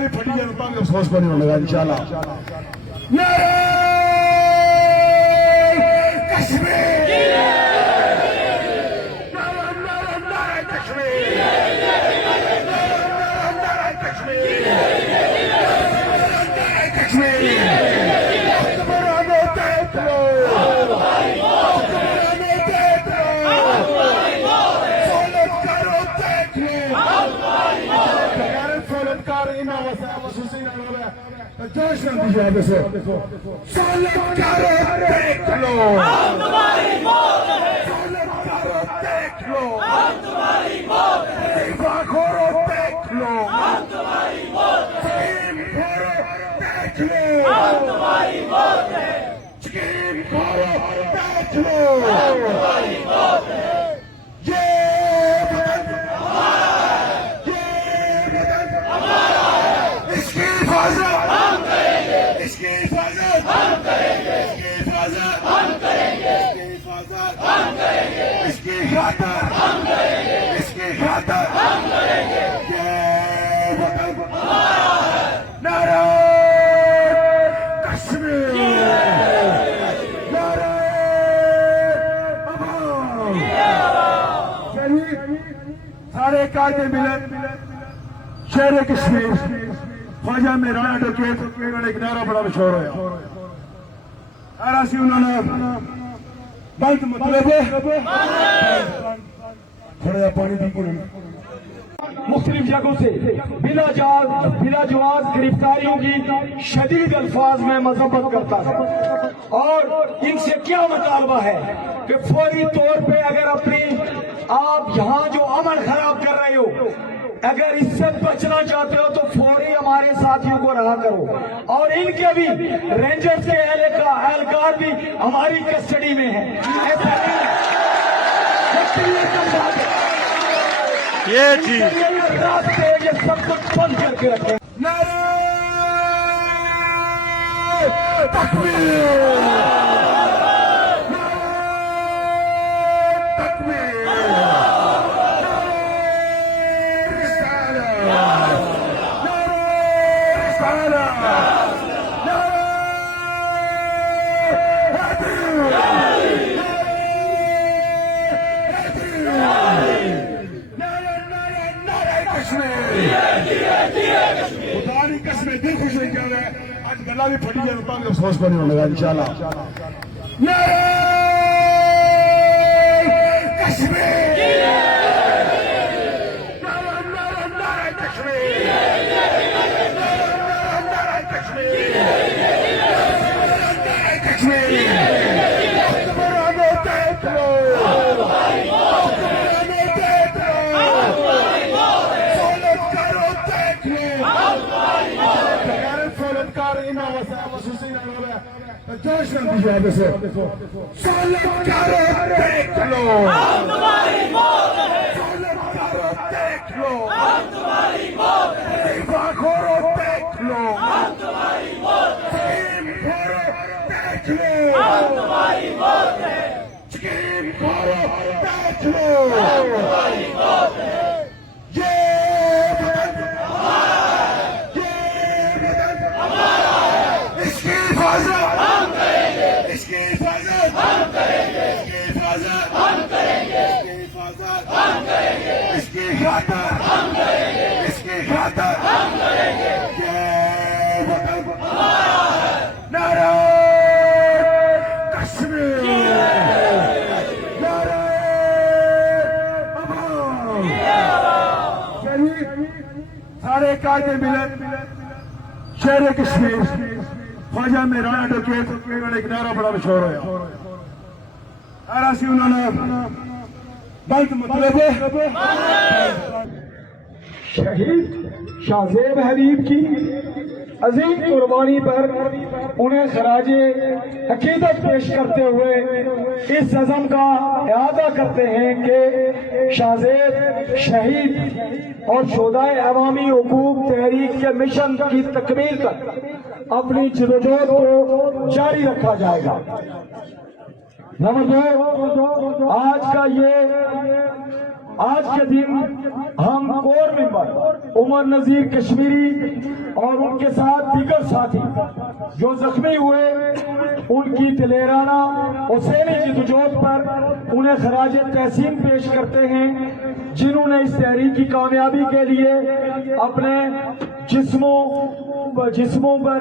بھی پھٹی ہے تو افسوس کو نہیں ہونے گا انشاءاللہ. نعرہ کشمیر، نعرہ کشمیر، نعرہ کشمیر، کشمیر. جوش میں دیجیے آگے سے سولت کرو دیکھ لو، ہم تمہاری موت ہے، سولت کرو دیکھ لو، ہم تمہاری موت ہے، دیفا کھورو دیکھ لو، ہم تمہاری موت ہے، چکیم کھورو دیکھ لو، ہم تمہاری موت ہے، چکیم کھورو دیکھ لو، ہم تمہاری موت ہے. یہ وطن ہمارا ہے، یہ وطن ہمارا ہے، اس کی حفاظت اس کی حفاظت ہم کریں گے، اس کی حفاظت ہم کریں گے، اس کی حفاظت ہم کریں گے، اس کی خاطر ہم کریں گے، اس کی خاطر ہم کریں گے. یہ وطن ہمارا ہے. نعرہ کشمیر، نعرہ عوام. سارے قائد ملت شہر کشمیر خواجہ میران ایڈوکیٹ انہوں نے ایک نعرہ بڑا مشہور ہوا. نعرہ سی انہوں نے بلد مطلب تھوڑا پانی دی کو مختلف جگہوں سے بلا جواز گرفتاریوں کی شدید الفاظ میں مذمت کرتا ہے اور ان سے کیا مطالبہ ہے کہ فوری طور پہ اگر آپ یہاں جو امن خراب کر رہے ہو اگر اس سے بچنا چاہتے ہو تو فوری ہمارے ساتھیوں کو رہا کرو اور ان کے بھی رینجرز کے اہلکار بھی ہماری کسٹڈی میں ہیں. ایسا نہیں یہ چیز راستے یہ سب کچھ بند کر کے رکھیں. نعرہ تکبیر، دل خوش نہیں کیا رہا ہے آج گلا بھی پھٹی ہے تو افسوس کو نہیں ہونے گا انشاءاللہ. نعرہ کشمیر، نعرہ کشمیر، نعرہ کشمیر، کشمیر. جوش میں دیجیے آگے سے سولت کرو دیکھ لو، ہم تمہاری موت ہے، سولت کرو دیکھ لو، ہم تمہاری موت ہے، دیفا کھورو دیکھ لو، ہم تمہاری موت ہے، چکیم کھورو دیکھ لو، ہم تمہاری موت ہے، چکیم کھورو دیکھ لو، ہم تمہاری موت ہے. یہ وطن ہمارا ہے، یہ وطن ہمارا ہے، اس کی حفاظت اس کی حفاظت ہم کریں گے، اس کی حفاظت ہم کریں گے، اس کی حفاظت ہم کریں گے، اس کی خاطر ہم کریں گے، اس کی خاطر ہم کریں گے. یہ وطن ہمارا ہے. نعرہ کشمیر، نعرہ عوام. سارے قائد ملت شہر کشمیر خواجہ میران ایڈوکیٹ انہوں نے ایک نعرہ بڑا مشہور ہوا. نعرہ سی انہوں نے بلد مطلب شہید شاہ زیب حبیب کی عظیم قربانی پر انہیں خراج عقیدت پیش کرتے ہوئے اس عزم کا اعادہ کرتے ہیں کہ شاہزید شہید اور شہدائے عوامی حقوق تحریک کے مشن کی تکمیل تک اپنی جدوجہد کو جاری رکھا جائے گا۔ نمبر 2، آج کے دن ہم کور ممبر عمر نذیر کشمیری اور ان کے ساتھ دیگر ساتھی جو زخمی ہوئے ان کی دلیرانہ حسینی جدوجہد پر انہیں خراج تحسین پیش کرتے ہیں، جنہوں نے اس تحریک کی کامیابی کے لیے اپنے جسموں پر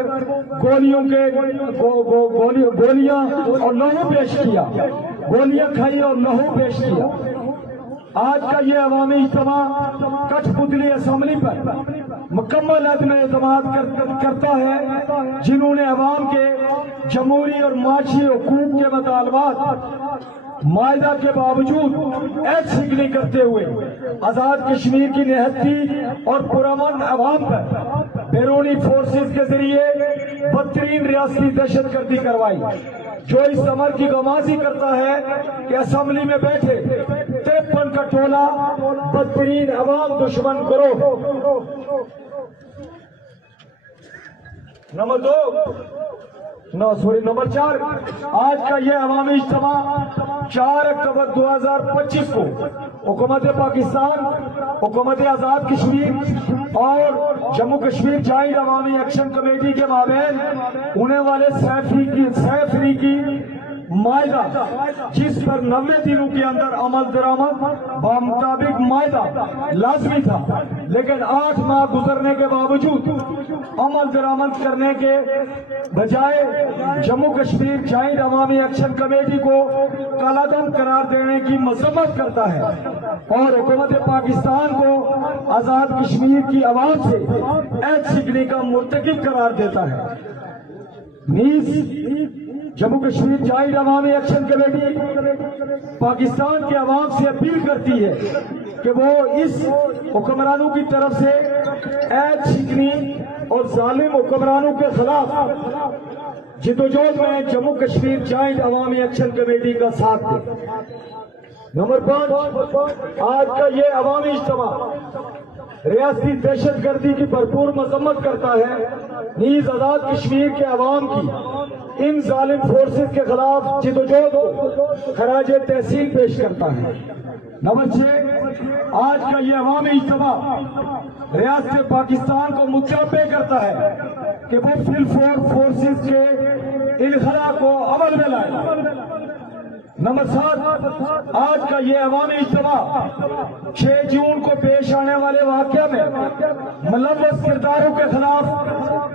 گولیاں اور لہو پیش کیا، گولیاں کھائی اور لہو پیش کیا۔ آج کا یہ عوامی اجتماع کٹھ پتلی اسمبلی پر مکمل عدم اعتماد کرتا ہے، جنہوں نے عوام کے جمہوری اور معاشی حقوق کے مطالبات معاہدہ کے باوجود عہد شکنی کرتے ہوئے آزاد کشمیر کی نہتی اور پرامن عوام پر بیرونی فورسز کے ذریعے بدترین ریاستی دہشت گردی کروائی، جو اس عمر کی غمازی کرتا ہے کہ اسمبلی میں بیٹھے 53 کا ٹولہ بدترین عوام دشمن گروہ۔ نمبر 4، آج کا یہ عوامی اجتماع 4 اکتوبر 2025 کو حکومت پاکستان، حکومت آزاد کشمیر اور جموں کشمیر جوائنٹ عوامی ایکشن کمیٹی کے مابین ہونے والے سہ فریقی معاہدہ، جس پر 90 دنوں کے اندر عمل درآمد بمطابق معاہدہ لازمی تھا، لیکن 8 ماہ گزرنے کے باوجود عمل درآمد کرنے کے بجائے جموں کشمیر جوائنٹ عوامی ایکشن کمیٹی کو کالعدم قرار دینے کی مذمت کرتا ہے اور حکومت پاکستان کو آزاد کشمیر کی عوام سے عہد شکنی کا مرتکب قرار دیتا ہے۔ نیز جموں کشمیر جوائنٹ عوامی ایکشن کمیٹی پاکستان کے عوام سے اپیل کرتی ہے کہ وہ اس حکمرانوں کی طرف سے عہد شکنی اور ظالم حکمرانوں کے خلاف جدوجہد میں جموں کشمیر جوائنٹ عوامی ایکشن کمیٹی کا ساتھ دے۔ نمبر 5، آج کا یہ عوامی اجتماع ریاستی دہشت گردی کی بھرپور مذمت کرتا ہے، نیز آزاد کشمیر کے عوام کی ان ظالم فورسز کے خلاف جدوجہد کو خراج تحسین پیش کرتا ہے۔ نمبر 6، آج کا یہ عوامی اجتماع ریاست پاکستان کو مطلع کرتا ہے کہ وہ فی الفور فورسز کے انخلا کو عمل میں لائے۔ نمبر 7، آج کا یہ عوامی اجتماع 6 جون کو پیش آنے والے واقعہ میں ملوث کرداروں کے خلاف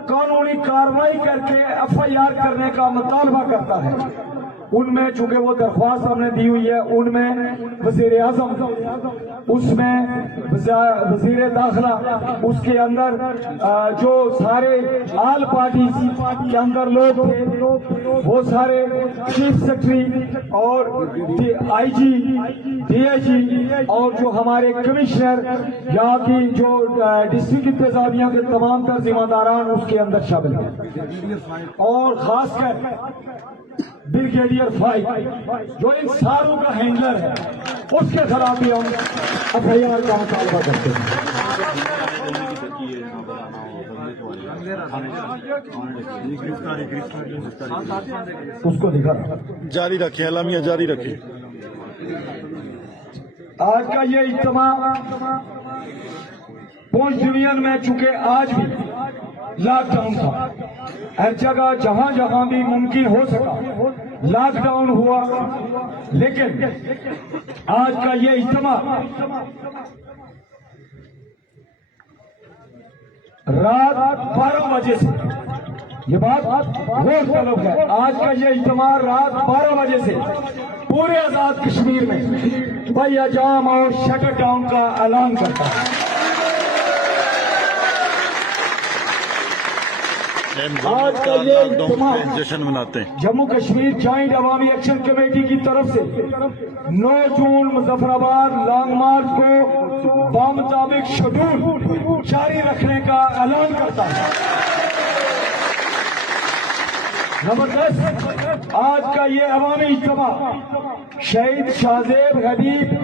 قانونی کارروائی کر کے FIR کرنے کا مطالبہ کرتا ہے۔ ان میں چونکہ وہ درخواست ہم نے دی ہوئی ہے، ان میں وزیر اعظم، اس میں وزیر داخلہ، اس کے اندر جو سارے آل پارٹیز کے اندر لوگ تھے وہ سارے چیف سیکرٹری اور IG DIG اور جو ہمارے کمشنر یہاں کی جو ڈسٹرکٹ انتظامیہ کے تمام تر ذمہ داران اس کے اندر شامل ہیں، اور خاص کر بریگیڈیئر فائد جو ان ساروں کا ہینڈلر ہے، اس کے خلاف بھی ہم FIR کا مطالبہ کرتے ہیں۔ اس کو دکھا جاری رکھیں، اعلامیہ جاری رکھیں۔ آج کا یہ اجتماع پونچھ ڈویژن میں چونکہ آج بھی لاک ڈاؤن تھا، ہر جگہ جہاں جہاں بھی ممکن ہو سکا لاک ڈاؤن ہوا، لیکن آج کا یہ اجتماع رات 12 بجے سے، یہ بات غور طلب ہے، آج کا یہ اجتماع رات 12 بجے سے پورے آزاد کشمیر میں بھیا جام اور شٹر ڈاؤن کا اعلان کرتا ہے۔ آج کا یہ اجتماع جشن مناتے ہیں۔ جموں کشمیر جوائنٹ عوامی ایکشن کمیٹی کی طرف سے 9 جون مظفر آباد لانگ مارچ کو بمطابق شیڈول جاری رکھنے کا اعلان کرتا ہے۔ نمبر 10 آج کا یہ عوامی اجتماع شہید شاہزیب حبیب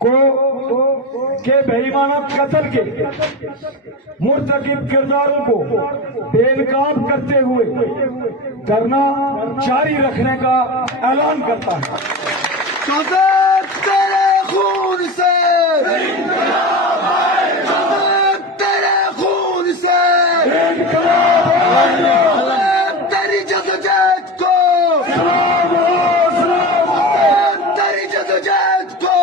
کو کے بےایمانہ قتل کے مرتکب کرداروں کو بے نقاب کرتے ہوئے دھرنا جاری رکھنے کا اعلان کرتا ہے۔ شاہزیب تیرے خون سے، شاہزیب تیرے خون سے، شاہزیب تیری جدوجہد کو، شاہزیب تیری جدوجہد کو،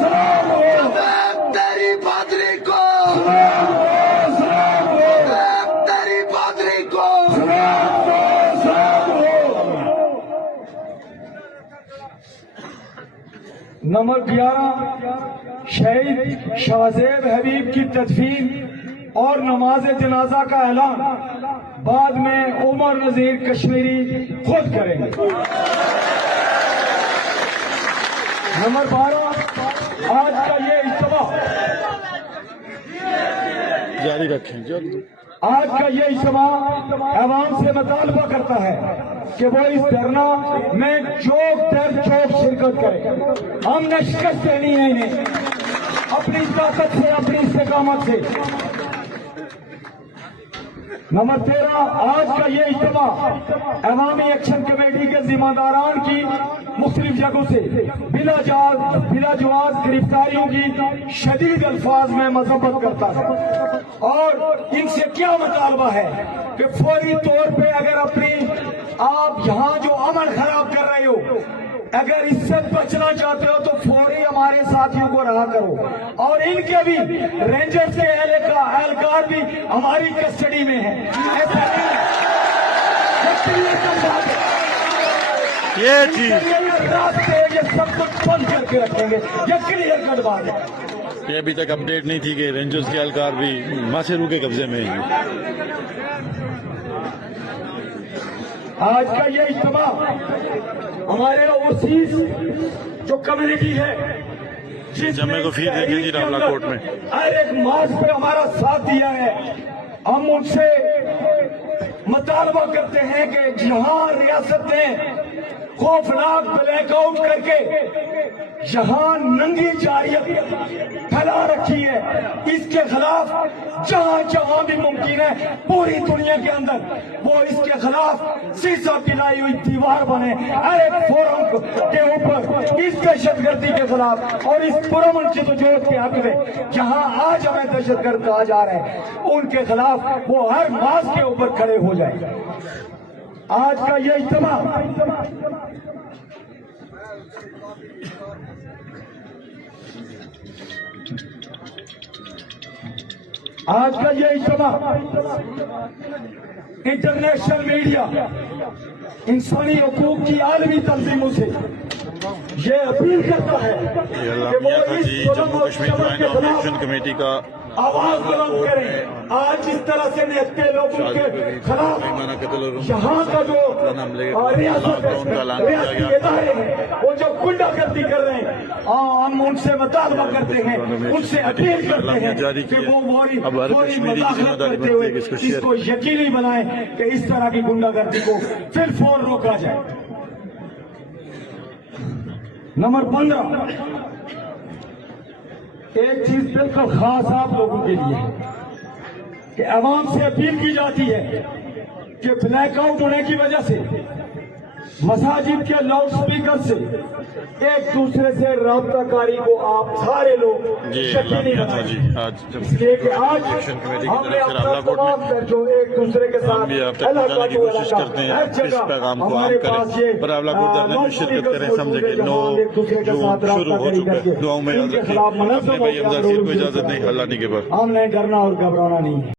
شاہزیب تیری بہادری کو، شاہزیب تیری بہادری کو۔ نمبر 11 شہید شاہزیب حبیب کی تدفین اور نماز جنازہ کا اعلان بعد میں عمر نذیر کشمیری خود کریں گے۔ نمبر 12 آج کا یہ اجتماع جاری رکھیں جلد۔ آج کا یہ اجتماع عوام سے مطالبہ کرتا ہے کہ وہ اس دھرنا میں چوک در چوک شرکت کریں۔ ہم نے شکست دینی ہے انہیں اپنی طاقت سے، اپنی استقامت سے۔ نمبر 13 آج کا یہ اجتماع عوامی ایکشن کمیٹی کے ذمہ داران کی مختلف جگہوں سے بلا جواز گرفتاریوں کی شدید الفاظ میں مذمت کرتا ہے اور ان سے کیا مطالبہ ہے کہ فوری طور پہ اگر اپنی آپ یہاں جو امن خراب کر رہے ہو، اگر اس سے بچنا چاہتے ہو تو فوری ہمارے ساتھیوں کو رہا کرو، اور ان کے بھی رینجرز کے اہلکار بھی ہماری کسٹڈی میں ہیں۔ ایسا نہیں ہے، یہ چیز راستے یہ سب کچھ بند کر کے رکھیں گے، یہ کلیئر کٹ بات ہے۔ یہ ابھی تک اپڈیٹ نہیں تھی کہ رینجرز کے اہلکار بھی ماسیرو کے قبضے میں ہیں۔ آج کا یہ اجتماع ہمارے اوورسیز جو کمیونٹی ہے جس جمعے کو پھر دیکھیں جی راولہ کوٹ میں ہر ایک مارچ پہ ہمارا ساتھ دیا ہے، ہم ان سے مطالبہ کرتے ہیں کہ جہاں ریاست نے خوفناک بلیک آؤٹ کر کے جہاں ننگی جاریت پھیلا رکھی ہے، اس کے خلاف جہاں جہاں بھی ممکن ہے پوری دنیا کے اندر وہ اس کے خلاف سیسا پلائی ہوئی دیوار بنے، ہر ایک فورم کے اوپر اس دہشت گردی کے خلاف اور اس پرامن جدوجہد کے حق میں جہاں آج ہمیں دہشت گرد کہا جا رہا ہے ان کے خلاف وہ ہر ماس کے اوپر کھڑے ہو جائیں۔ آج کا یہ اجتماع انٹرنیشنل میڈیا، انسانی حقوق کی عالمی تنظیموں سے یہ اپیل کرتا ہے یہ کہ وہ اعلامیہ تھا اس جی ظلم جموں اور کشمیر جبر جوائنٹ کے خلاف آپریشن کمیٹی کا آواز بلند کریں۔ آج اس طرح سے نہتے لوگوں کے خلاف یہاں کا جو ریاست ریاستی ادارے ہیں وہ جو گنڈا گردی کر رہے ہیں، ہم ان سے مطالبہ کرتے ہیں، ان سے اپیل کرتے ہیں کہ وہ فوری مداخلت کرتے ہوئے اس کو یقینی بنائیں کہ اس طرح کی گنڈا گردی کو فی الفور روکا جائے۔ نمبر 15 ایک چیز بالکل خاص آپ لوگوں کے لیے ہے کہ عوام سے اپیل کی جاتی ہے کہ بلیک آؤٹ ہونے کی وجہ سے مساجد کے لاؤڈ سپیکر سے ایک دوسرے سے رابطہ کاری کو آپ سارے لوگ یقینی بنائیں، اس لیے کہ آج ہم نے اپنا تمام جو ایک دوسرے کے ساتھ علاقہ کی کوشش کرتے ہیں اس پیغام کو عام کریں پر راولہ کوٹ دھرنے میں شرکت کریں، سمجھے کہ 9 جون شروع ہو چکا ہے۔ دعاؤں میں یاد رکھیں، اپنے بھائی حمزہ سیر کو اجازت نہیں، اللہ نہیں کے بعد ہم نے ڈرنا اور گھبرانا نہیں ہے۔